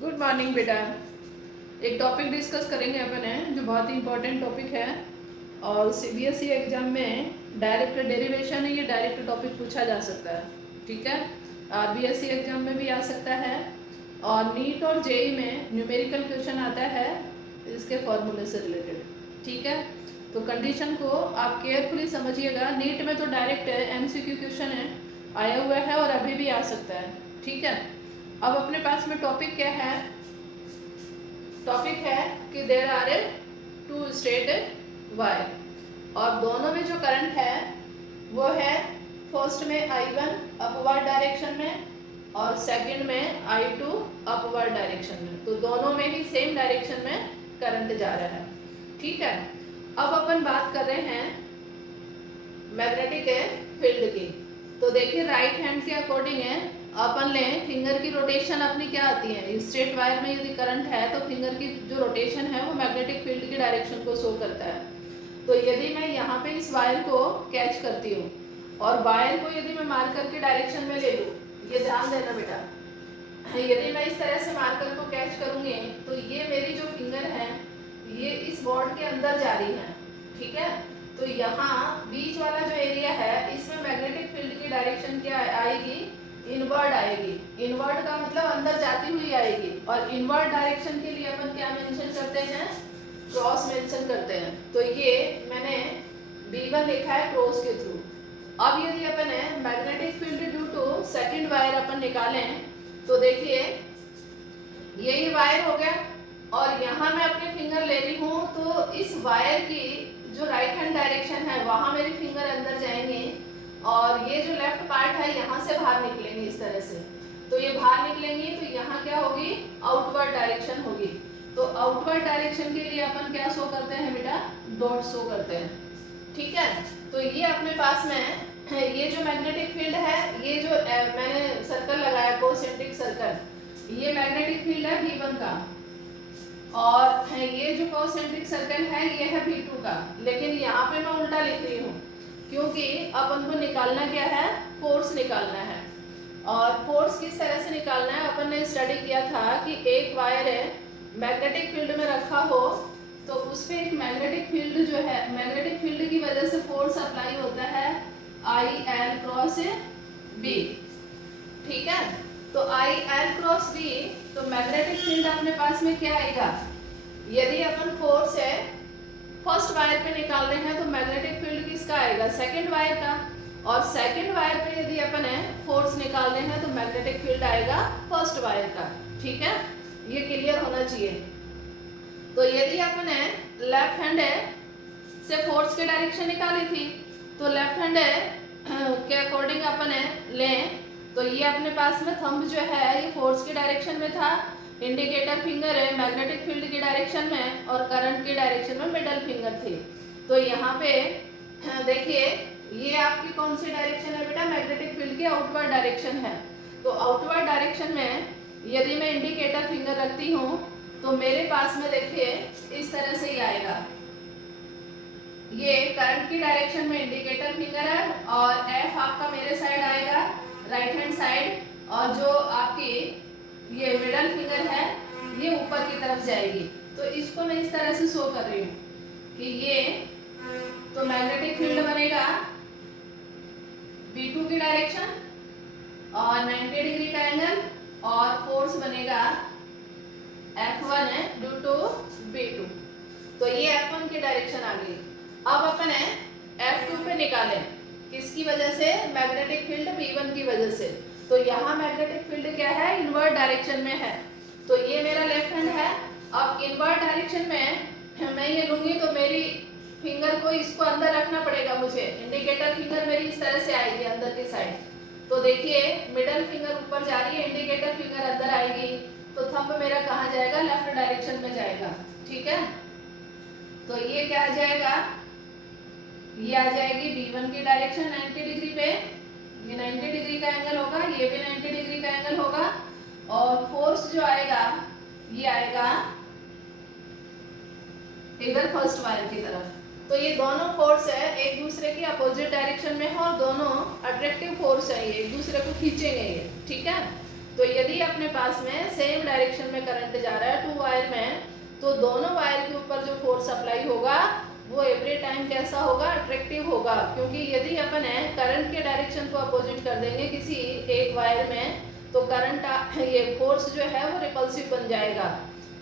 Good morning बेटा। एक topic discuss करेंगे अपन है जो बहुत ही इम्पोर्टेंट टॉपिक है और सीबीएसई एग्जाम में डायरेक्ट डेरिवेशन है, ये डायरेक्ट टॉपिक पूछा जा सकता है। ठीक है, आरबीएसई एग्जाम में भी आ सकता है और नीट और जेई में न्यूमेरिकल क्वेश्चन आता है इसके फॉर्मूले से रिलेटेड। ठीक है, तो कंडीशन को आप केयरफुली समझिएगा। नीट में तो डायरेक्ट एमसीक्यू क्वेश्चन है आया हुआ है और अभी भी आ सकता है। ठीक है, अब अपने पास में टॉपिक क्या है? टॉपिक है कि there are a two state why और दोनों में जो करंट है वो है फर्स्ट में I1 अपवर्ड डायरेक्शन में और सेकंड में I2 अपवर्ड डायरेक्शन में। तो दोनों में ही सेम डायरेक्शन में करंट जा रहा है। ठीक है, अब अपन बात कर रहे हैं मैग्नेटिक फील्ड की। तो देखिए राइट हैंड के अकॉर्डिंग है, अपन ले फिंगर की रोटेशन अपनी क्या आती है। स्ट्रेट वायर में यदि करंट है तो फिंगर की जो रोटेशन है वो मैग्नेटिक फील्ड की डायरेक्शन को शो करता है। तो यदि मैं यहाँ पे इस वायर को कैच करती हूँ और वायर को यदि मैं मार्कर के डायरेक्शन में ले लूँ, ये ध्यान देना बेटा, यदि मैं इस तरह से मार्कर को कैच करूँगी तो ये मेरी जो फिंगर है ये इस बोर्ड के अंदर जा रही है। ठीक है, तो यहाँ बीच वाला जो एरिया है इसमें मैग्नेटिक फील्ड की डायरेक्शन क्या आएगी? इनवर्ड आएगी। इनवर्ड का मतलब अंदर जाती हुई आएगी और इनवर्ड डायरेक्शन के लिए अपन क्या मेंशन करते हैं? क्रॉस मेंशन करते हैं। तो ये मैंने B1 लिखा है क्रॉस के थ्रू। अब यदि अपन है magnetic field due to second wire अपन निकालें तो देखिए ये वायर हो गया और यहाँ मैं अपनी फिंगर ले रही हूँ तो इस वायर की जो राइट हैंड डायरेक्शन है वहाँ मेरी फिंगर अंदर जाएंगे और ये जो लेफ्ट पार्ट है यहाँ से बाहर निकलेंगे इस तरह से। तो ये बाहर निकलेंगी तो यहाँ क्या होगी? आउटवर्ड डायरेक्शन होगी। तो आउटवर्ड डायरेक्शन के लिए अपन क्या शो करते हैं बेटा? डॉट शो करते हैं। ठीक है, तो ये अपने पास में ये जो मैग्नेटिक फील्ड है, ये जो मैंने सर्कल लगाया कोसेंट्रिक सर्कल, ये मैग्नेटिक फील्ड है V1 का और ये जो कोसेंट्रिक सर्कल है ये है V2 का। लेकिन यहाँ पे मैं उल्टा लिख रही हूँ क्योंकि अब उनको निकालना क्या है? फोर्स निकालना है। और फोर्स किस तरह से निकालना है? अपन ने स्टडी किया था कि एक वायर है मैग्नेटिक फील्ड में रखा हो तो उस पर एक मैग्नेटिक फील्ड जो है, मैग्नेटिक फील्ड की वजह से फोर्स अप्लाई होता है IL क्रॉस B। ठीक है, तो IL क्रॉस B, तो मैग्नेटिक फील्ड अपने पास में क्या आएगा? यदि अपन फोर्स है फर्स्ट वायर पे निकाल रहे हैं तो मैग्नेटिक फील्ड किसका आएगा? सेकंड वायर का। और सेकंड वायर पे यदि अपन है फोर्स निकाल रहे हैं तो मैग्नेटिक फील्ड आएगा फर्स्ट वायर का। ठीक है, ये क्लियर होना चाहिए। तो यदि अपन है लेफ्ट हैंड है से फोर्स की डायरेक्शन निकाली थी तो लेफ्ट हैंड है के अकॉर्डिंग अपन है लें तो ये अपने पास में थंब जो है ये फोर्स की डायरेक्शन में था, इंडिकेटर फिंगर है मैग्नेटिक फील्ड की डायरेक्शन में और करंट की डायरेक्शन में मिडल फिंगर थी। तो यहाँ पे देखिए ये आपकी कौन सी डायरेक्शन है बेटा? मैग्नेटिक फील्ड की आउटवर्ड डायरेक्शन है। तो आउटवर्ड डायरेक्शन में यदि मैं इंडिकेटर फिंगर रखती हूँ तो मेरे पास में देखिए इस तरह से ही आएगा। ये करंट की डायरेक्शन में इंडिकेटर फिंगर है और F आपका मेरे साइड आएगा राइट हैंड साइड और जो आपकी ये मिडल फिंगर है ये ऊपर की तरफ जाएगी। तो इसको मैं इस तरह से शो कर रही हूँ कि ये तो मैग्नेटिक फील्ड बनेगा B2 की डायरेक्शन और 90 डिग्री का एंगल और फोर्स बनेगा F1 है ड्यू टू B2। तो ये F1 की डायरेक्शन आ गई। अब अपन है F2 पे निकालें किसकी वजह से? मैग्नेटिक फील्ड B1 की वजह से। तो यहाँ मैग्नेटिक फील्ड क्या है? इनवर्ड डायरेक्शन में है। तो ये मेरा लेफ्ट हैंड है। अब इनवर्ड डायरेक्शन में मैं ये लूंगी तो मेरी फिंगर को इसको अंदर रखना पड़ेगा मुझे। इंडिकेटर फिंगर मेरी इस तरह से आएगी अंदर की साइड। तो देखिए मिडल फिंगर ऊपर जा रही है, इंडिकेटर फिंगर अंदर आएगी तो थंब मेरा कहाँ जाएगा? लेफ्ट डायरेक्शन में जाएगा। ठीक है, तो ये क्या आ जाएगा? ये आ जाएगी B1 की डायरेक्शन 90 डिग्री पे, ये 90 डिग्री का एंगल होगा, ये भी 90 डिग्री का एंगल होगा और फोर्स जो आएगा ये आएगा इधर फर्स्ट वायर की तरफ। तो ये दोनों फोर्स है एक दूसरे की अपोजिट डायरेक्शन में है और दोनों अट्रैक्टिव फोर्स है, ये एक दूसरे को खींचेंगे ये। ठीक है, तो यदि अपने पास में सेम डायरेक्शन में करंट जा रहा है 2 वायर में, तो दोनों वायर के ऊपर जो फोर्स अप्लाई होगा वो एवरी टाइम कैसा होगा, अट्रैक्टिव होगा। क्योंकि यदि अपन करंट के डायरेक्शन को अपोजिट कर देंगे किसी एक वायर में, तो करंट ये फोर्स जो है वो रिपल्सिव बन जाएगा।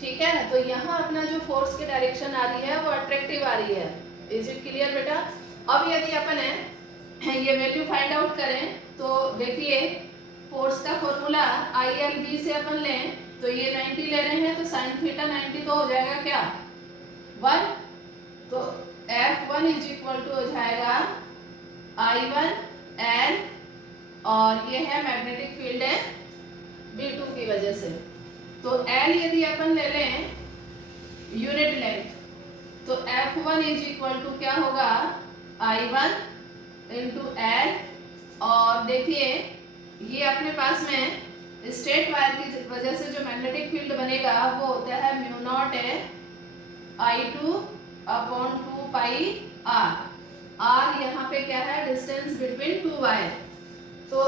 ठीक है, तो यहाँ अपना जो फोर्स की डायरेक्शन आ रही है वो अट्रैक्टिव आ रही है। इज इट क्लियर बेटा? अब यदि अपन ये वैल्यू फाइंड आउट करें तो देखिए फोर्स का फॉर्मूला ILB से अपन लें तो ये 90 ले रहे हैं, तो साइन थीटा 90 तो हो जाएगा क्या 1, तो F1 इज इक्वल टू हो जाएगा I1 L, और ये है मैग्नेटिक फील्ड है B2 की वजह से। तो L यदि अपन ले लें यूनिट लेंथ, तो F1 इज इक्वल टू क्या होगा I1 इंटू L, और देखिए ये अपने पास में स्ट्रेट वायर की वजह से जो मैग्नेटिक फील्ड बनेगा वो होता है म्यू नॉट I2 अपॉन 2 पाई R। R यहाँ पे क्या है, डिस्टेंस बिटवीन 2 वायर। तो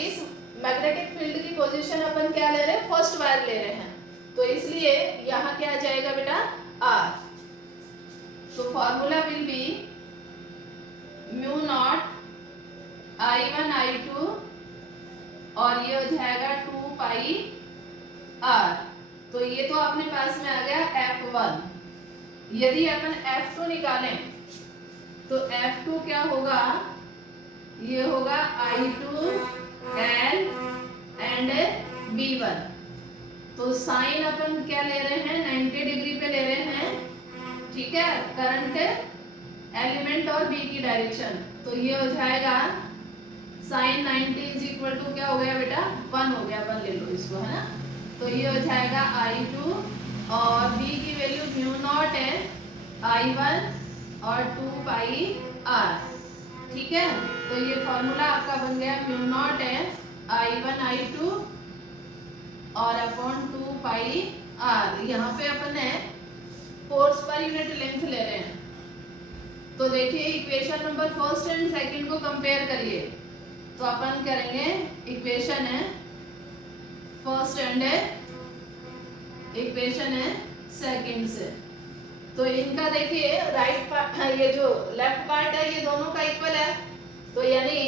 इस मैग्नेटिक फील्ड की पोजीशन अपन क्या ले रहे हैं, फर्स्ट वायर ले रहे हैं, तो इसलिए यहाँ क्या आ जाएगा बेटा R। तो formula will be mu naught I1 I2, और ये हो जाएगा 2 पाई R। तो ये तो अपने पास में आ गया F1। यदि अपन F2 निकालें तो F2 क्या होगा, ये होगा I2 L एंड B1। तो साइन अपन क्या ले रहे हैं, 90 डिग्री पे ले रहे हैं। ठीक है, करंट एलिमेंट और B की डायरेक्शन, तो ये हो जाएगा साइन 90 इज इक्वल टू क्या हो गया बेटा 1 हो गया, 1 ले लो इसको, है ना। तो ये हो जाएगा I2, और B की वैल्यू म्यू नॉट है I1 और 2 पाई R। ठीक है, तो ये फॉर्मूला आपका बन गया म्यू नॉट है I1 I2 और अपॉन 2 पाई R। यहाँ पे अपन फोर्स पर यूनिट लेंथ ले रहे हैं। तो देखिए equation number first and second को कंपेयर करिए, तो अपन करेंगे इक्वेशन है फर्स्ट एंड इक्वेशन है सेकंड से। तो इनका देखिए राइट पार्ट, ये जो लेफ्ट पार्ट है ये दोनों का इक्वल है, तो यानी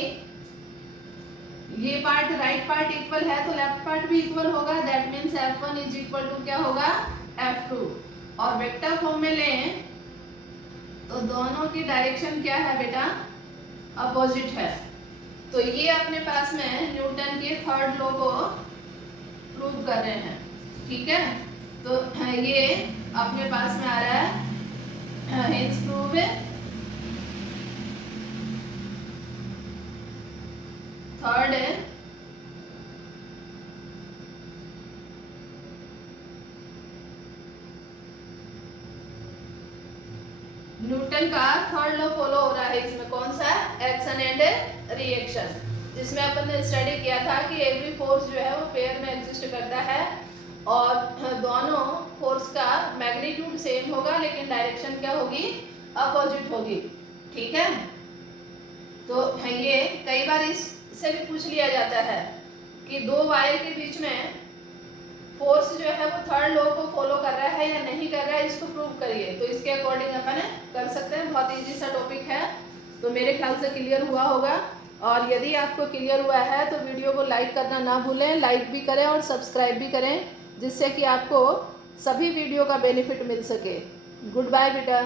ये पार्ट राइट पार्ट इक्वल है तो लेफ्ट पार्ट भी इक्वल होगा। That means F1 is equal to क्या होगा F2। और वेक्टर फॉर्म में लें तो दोनों की डायरेक्शन क्या है बेटा, अपोजिट है। तो ये अपने पास में न्यूटन के थर्ड लॉ को प्रूव कर रहे हैं। ठीक है, तो ये अपने पास में आ रहा है हिंस प्रूव थर्ड है न्यूटन का थर्ड लॉ फॉलो हो रहा है। इसमें कौन सा, एक्शन एंड रिएक्शन, जिसमें अपन ने स्टडी किया था कि एवरी फोर्स जो है वो पेयर में एग्जिस्ट करता है, और दोनों फोर्स का मैग्नीट्यूड सेम होगा लेकिन डायरेक्शन क्या होगी, अपोजिट होगी। ठीक है, तो ये कई बार इससे भी पूछ लिया जाता है कि दो वायर के बीच में फोर्स जो है वो थर्ड लॉ को फॉलो कर रहा है या नहीं कर रहा है, इसको प्रूव करिए। तो इसके अकॉर्डिंग अपन कर सकते हैं, बहुत इजी सा टॉपिक है। तो मेरे ख्याल से क्लियर हुआ होगा, और यदि आपको क्लियर हुआ है तो वीडियो को लाइक करना ना भूलें, लाइक भी करें और सब्सक्राइब भी करें, जिससे कि आपको सभी वीडियो का बेनिफिट मिल सके। गुड बाय बेटा।